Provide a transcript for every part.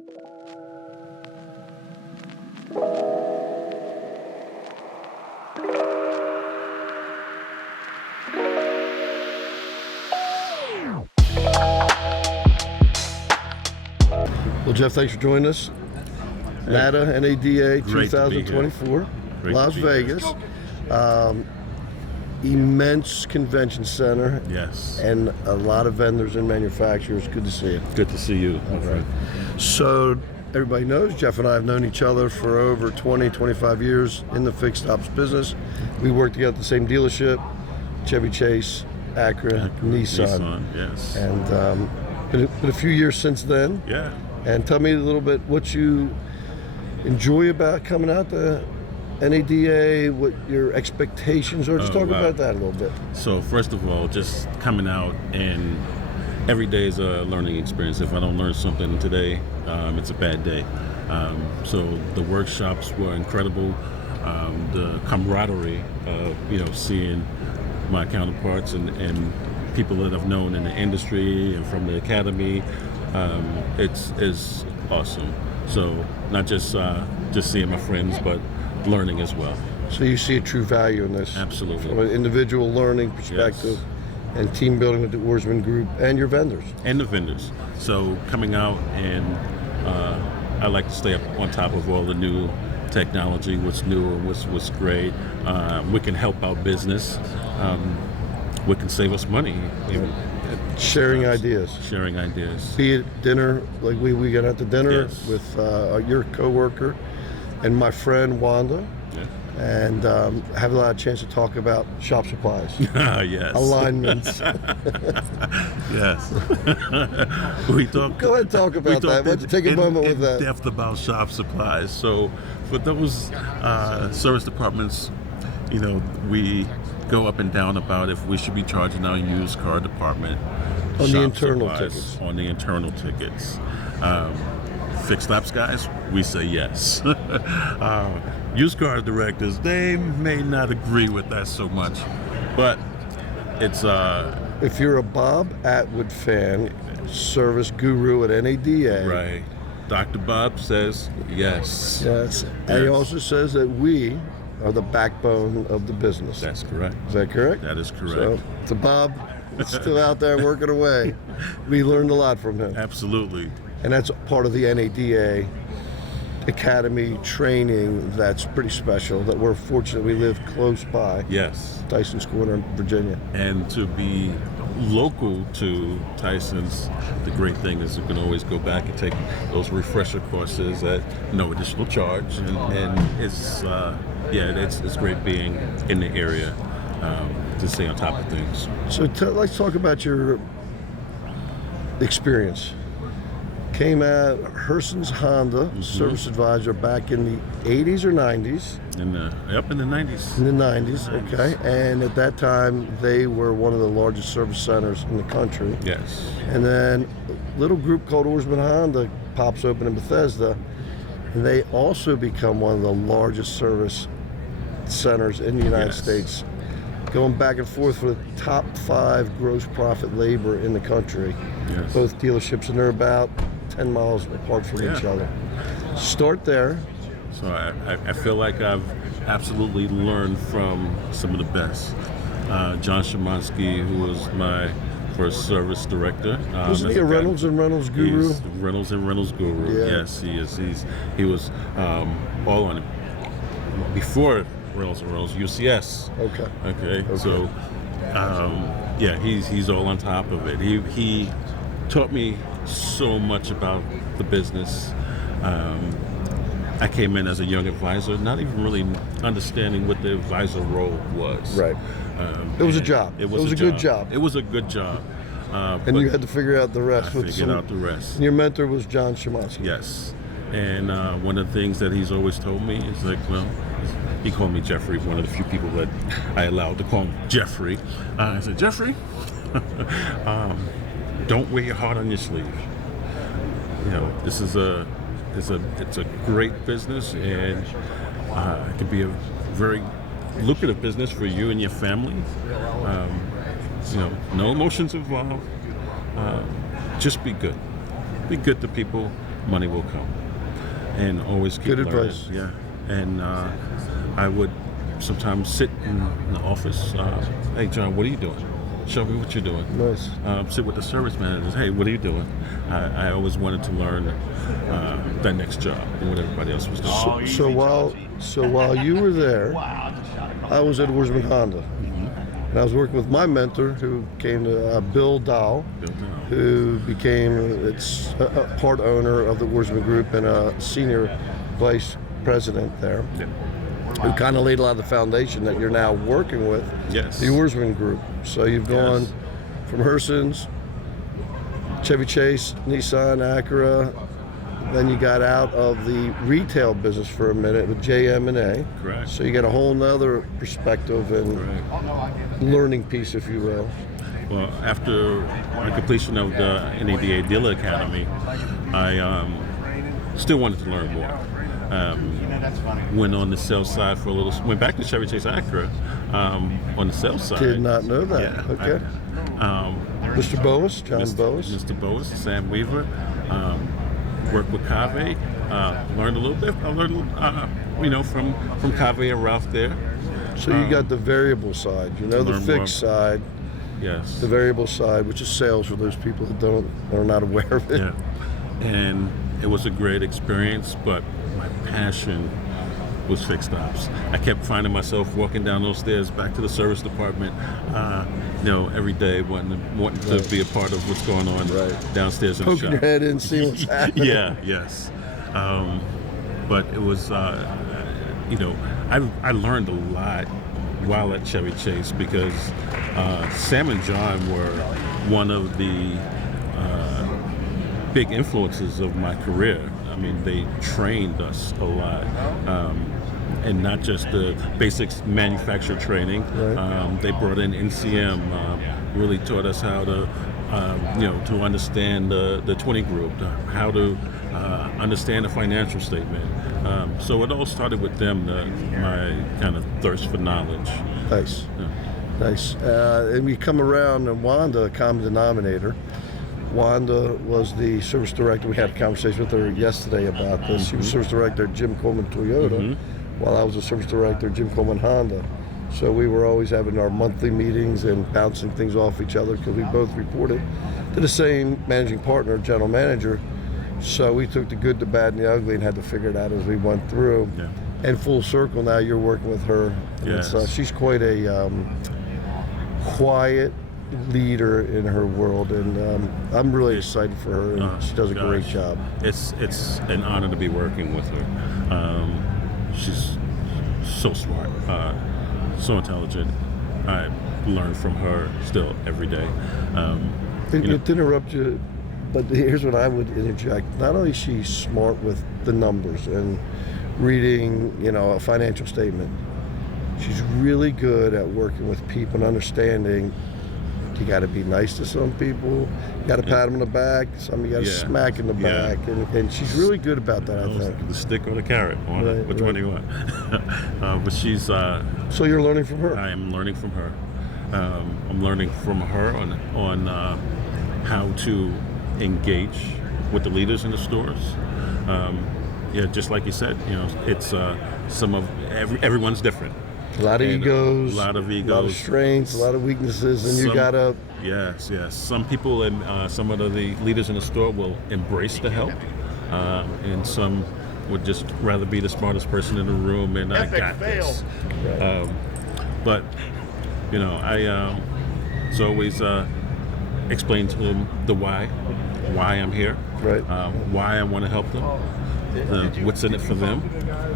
Well, Jeff, thanks for joining us. NADA, NADA 2024, Las Vegas. Immense convention center. Yes. And a lot of vendors and manufacturers. Good to see you. Good to see you, my friend. So, everybody knows Jeff and I have known each other for over 20, 25 years in the fixed ops business. We worked together at the same dealership, Chevy Chase, Acura, Nissan. Yes. And been a few years since then. Yeah. And tell me a little bit what you enjoy about coming out to NADA, what your expectations are. Just talk about that a little bit. So first of all, just coming out, and every day is a learning experience. If I don't learn something today, it's a bad day. So the workshops were incredible. The camaraderie of seeing my counterparts and people that I've known in the industry and from the academy, it's awesome. So not just seeing my friends, but learning as well. So you see a true value in this. Absolutely. From an individual learning perspective, yes, and team building with the Ourisman Group and your vendors. And the vendors. So coming out, and I like to stay up on top of all the new technology, what's new and what's great. We can help our business. We can save us money. Sharing ideas. Sharing ideas. Be it dinner, like we got out to dinner, yes, with your coworker and my friend Wanda, yeah, and have a lot of chance to talk about shop supplies. Yes. Alignments. Yes. We talk. Go ahead and talk about that. Let's take a moment with that. In depth about shop supplies. So for those service departments, we go up and down about if we should be charging our used car department on the internal tickets. On the internal tickets. Fixed ops guys, we say yes. Used car directors, they may not agree with that so much, but it's if you're a Bob Atwood fan, service guru at NADA, right? Dr. Bob says yes. Yes, and he also says that we are the backbone of the business. That's correct. Is that correct? That is correct. So, to Bob, still out there working away. We learned a lot from him. Absolutely. And that's part of the NADA Academy training that's pretty special, that we're fortunate we live close by. Yes. Tyson's Corner, Virginia. And to be local to Tyson's, the great thing is you can always go back and take those refresher courses at no additional charge. And it's it's great being in the area to stay on top of things. So let's talk about your experience. Came out Herson's Honda, mm-hmm, service advisor back in the 80s or 90s? In the 90s. In the 90s, okay. And at that time, they were one of the largest service centers in the country. Yes. And then a little group called Ourisman Honda pops open in Bethesda, and they also become one of the largest service centers in the United States, going back and forth for the top 5 gross profit labor in the country. Yes. Both dealerships, and they're about 10 miles apart from each other. Start there. So I feel like I've absolutely learned from some of the best. John Szymanski, who was my first service director. Wasn't he a Reynolds and Reynolds guru? He's Reynolds and Reynolds guru. Yeah. Yes, he is. He was all on it. Before Reynolds and Reynolds, UCS. Okay. So he's all on top of it. He taught me so much about the business. I came in as a young advisor, not even really understanding what the advisor role was. Right. It was a job. It was a good job. It was a good job. And you had to figure out the rest. And your mentor was John Szymanski. Yes. And one of the things that he's always told me is like, he called me Jeffrey, one of the few people that I allowed to call him Jeffrey. I said, Jeffrey, don't wear your heart on your sleeve. This is it's a great business, and it can be a very lucrative business for you and your family. No emotions involved. Just be good. Be good to people. money will come. And always keep Good learning. advice. Yeah. And I would sometimes sit in the office. Hey, John, what are you doing? Show me what you're doing. Nice. Sit with the service managers. Hey, what are you doing? I always wanted to learn that next job and what everybody else was doing. So while you were there, I was at Ourisman Honda, and I was working with my mentor, who came to Bill Dow, who became a part owner of the Ourisman Group and a senior vice president there. Yeah. Who kind of laid a lot of the foundation that you're now working with, Yes. the Ourisman Group. So you've gone from Herson's, Chevy Chase, Nissan, Acura, then you got out of the retail business for a minute with JM&A. Correct. So you got a whole nother perspective and learning piece, if you will. Well, after my completion of the NADA Dealer Academy, I still wanted to learn more. Went on the sales side for a little. Went back to Chevy Chase Acura on the sales side. Did not know that. Yeah, Okay. Mr. Boas, John Boas. Mr. Boas, Sam Weaver. Worked with Cave. Learned a little bit. I learned, from Cave and Ralph there. So you got the variable side, the learn fixed more. side, Yes. the variable side, which is sales for those people that are not aware of it. Yeah. And it was a great experience, but my passion was fixed ops. I kept finding myself walking down those stairs back to the service department, every day wanting to be a part of what's going on downstairs in the shop. Poking your head in, seeing what's happening. Yeah, yes. But it was, I learned a lot while at Chevy Chase because Sam and John were one of the big influences of my career. I mean, they trained us a lot, and not just the basics manufacturer training. Right. They brought in NCM, really taught us how to, to understand the 20 group, how to understand the financial statement. So it all started with them, my kind of thirst for knowledge. Nice. Yeah. Nice. And we come around, and Wanda, a common denominator. Wanda was the service director. We had a conversation with her yesterday about this. She was service director at Jim Coleman Toyota, while I was a service director at Jim Coleman Honda. So we were always having our monthly meetings and bouncing things off each other because we both reported to the same managing partner, general manager. So we took the good, the bad, and the ugly and had to figure it out as we went through. Yeah. And full circle, now you're working with her. Yes. She's quite a quiet leader in her world, and I'm really excited for her, and she does a great job. It's an honor to be working with her. She's so smart, so intelligent. I learn from her still every day. To interrupt you, but here's what I would interject. Not only is she smart with the numbers and reading, a financial statement, she's really good at working with people and understanding you got to be nice to some people, you got to pat them on the back, some you got to smack in the back, and she's really good about that, I think. The stick or the carrot, which one do you want? But she's... So you're learning from her? I am learning from her. I'm learning from her on how to engage with the leaders in the stores. Just like you said, it's everyone's different. A lot of egos, a lot of strengths, a lot of weaknesses, and you gotta. Yes. Some people and some of the leaders in the store will embrace the help, and some would just rather be the smartest person in the room and I got this. But I always explain to them the why I'm here, why I want to help them, what's in it for them.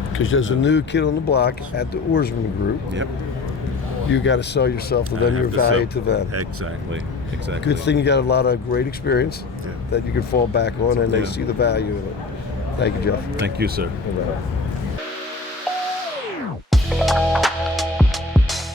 Because there's a new kid on the block at the Ourisman Group. Yep. You got to sell yourself to them, your value to them. Exactly. Good thing you got a lot of great experience that you can fall back on, and they see the value in it. Thank you, Jeff. Thank you, sir. All right.